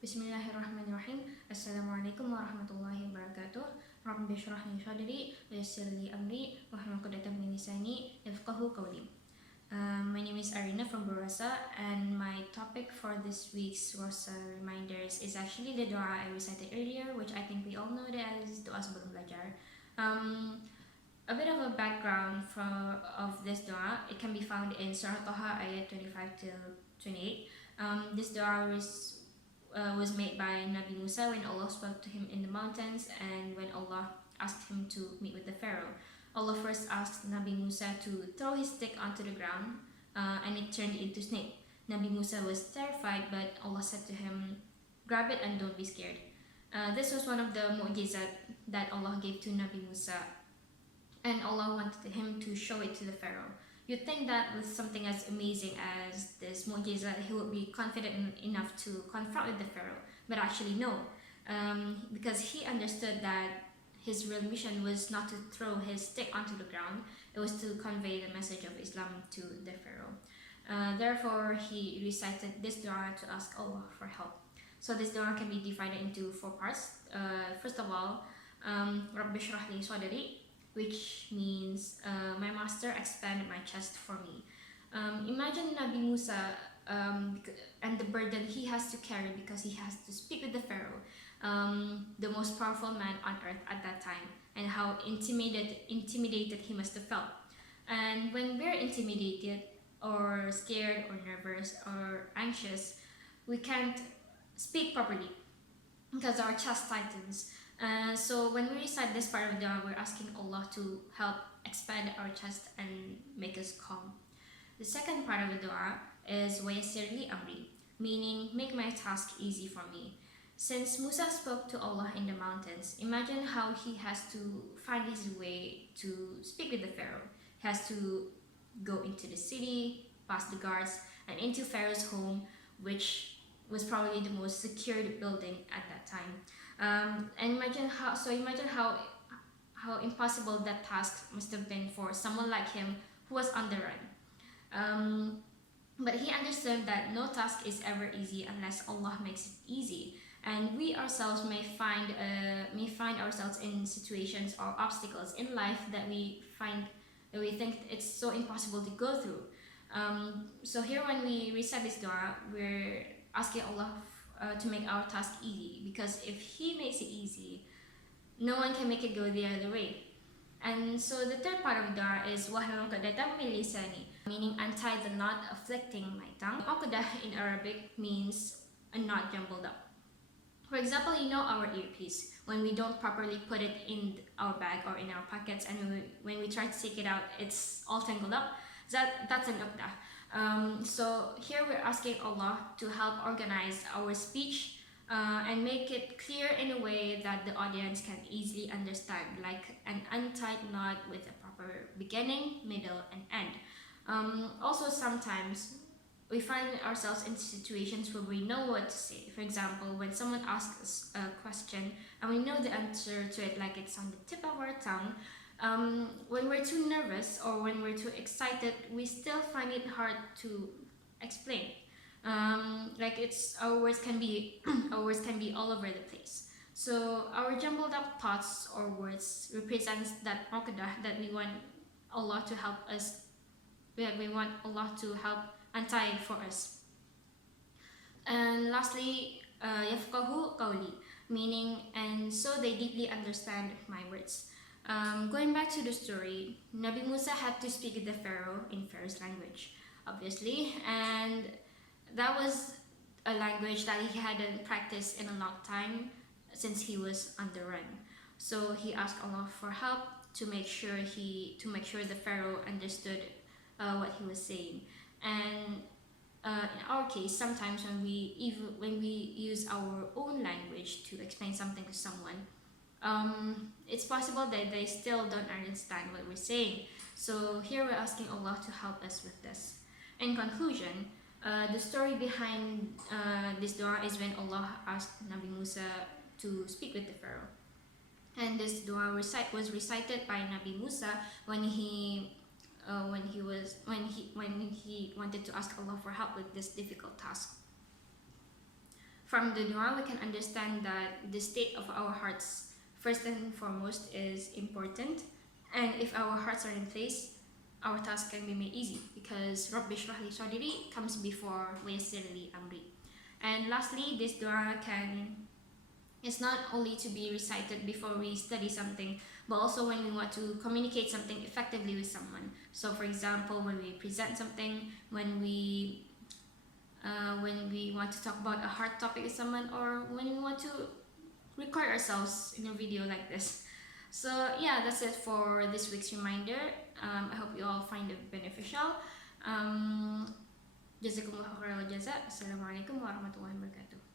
Bismillahirrahmanirrahim. Assalamualaikum warahmatullahi wabarakatuh. Rabbi shrah li sadri wa yassir li amri wahlul 'uqdatam min lisani yafqahu qawli. My name is Arina from BruROSA, and my topic for this week's ROSA Reminders is actually the dua I recited earlier, which I think we all know that as dua Sebelum Belajar. A bit of a background of this dua. It can be found in Surah Taha ayat 25 till 28. This dua was made by Nabi Musa when Allah spoke to him in the mountains and when Allah asked him to meet with the Pharaoh. Allah first asked Nabi Musa to throw his stick onto the ground and it turned into snake. Nabi Musa was terrified, but Allah said to him, "Grab it and don't be scared." This was one of the mu'jizat that Allah gave to Nabi Musa, and Allah wanted him to show it to the Pharaoh. You'd think that with something as amazing as this mu'jiza, he would be confident enough to confront with the Pharaoh, but actually no, because he understood that his real mission was not to throw his stick onto the ground, it was to convey the message of Islam to the Pharaoh. Therefore, he recited this dua to ask Allah for help. So this dua can be divided into 4 parts. First of all, Rabbi shrah li sadri, which means my master expanded my chest for me. Imagine Nabi Musa and the burden he has to carry because he has to speak with the Pharaoh, the most powerful man on earth at that time, and how intimidated he must have felt. And when we're intimidated or scared or nervous or anxious, we can't speak properly because our chest tightens. So when we recite this part of the dua, we're asking Allah to help expand our chest and make us calm. The second part of the dua is wa yassir li amri, meaning make my task easy for me. Since Musa spoke to Allah in the mountains, imagine how he has to find his way to speak with the Pharaoh. He has to go into the city, past the guards, and into Pharaoh's home, which was probably the most secured building at that time. And imagine how impossible that task must have been for someone like him who was on the run. But he understood that no task is ever easy unless Allah makes it easy, and we ourselves may find ourselves in situations or obstacles in life that we think it's so impossible to go through. So here, when we recite this dua, we're asking Allah to make our task easy, because if He makes it easy, no one can make it go the other way. And so the third part of the dua is wahlul 'uqdatam min lisani, meaning untie the knot afflicting my tongue. Uqdah in Arabic means a knot jumbled up. For example, our earpiece, when we don't properly put it in our bag or in our pockets, and when we try to take it out, it's all tangled up. That's an uqdah. So here we're asking Allah to help organize our speech and make it clear in a way that the audience can easily understand, like an untied knot with a proper beginning, middle, and end. Also, sometimes we find ourselves in situations where we know what to say. For example, when someone asks us a question and we know the answer to it, like it's on the tip of our tongue, when we're too nervous or when we're too excited, we still find it hard to explain. Our words can be all over the place. So our jumbled up thoughts or words represents that uqdah that we want Allah to help us. We want Allah to help untie for us. And lastly, yafqahu qawli, meaning and so they deeply understand my words. Going back to the story, Nabi Musa had to speak with the Pharaoh in Pharaoh's language, obviously, and that was a language that he hadn't practiced in a long time since he was on the run. So he asked Allah for help to make sure the Pharaoh understood what he was saying. And in our case, sometimes when we use our own language to explain something to someone, it's possible that they still don't understand what we're saying. So here we're asking Allah to help us with this. In conclusion, the story behind this dua is when Allah asked Nabi Musa to speak with the Pharaoh, and this dua was recited by Nabi Musa when he wanted to ask Allah for help with this difficult task. From the dua, we can understand that the state of our hearts, first and foremost, is important. And if our hearts are in place, our task can be made easy, because Rabbi shrah li sadri comes before wa yassir li amri. And lastly, this dua is not only to be recited before we study something, but also when we want to communicate something effectively with someone. So for example, when we present something, when we want to talk about a hard topic with someone, or when we want to record ourselves in a video like this. So yeah, that's it for this week's reminder. I hope you all find it beneficial. Jazakumullah khairal jaza. Assalamualaikum warahmatullahi wabarakatuh.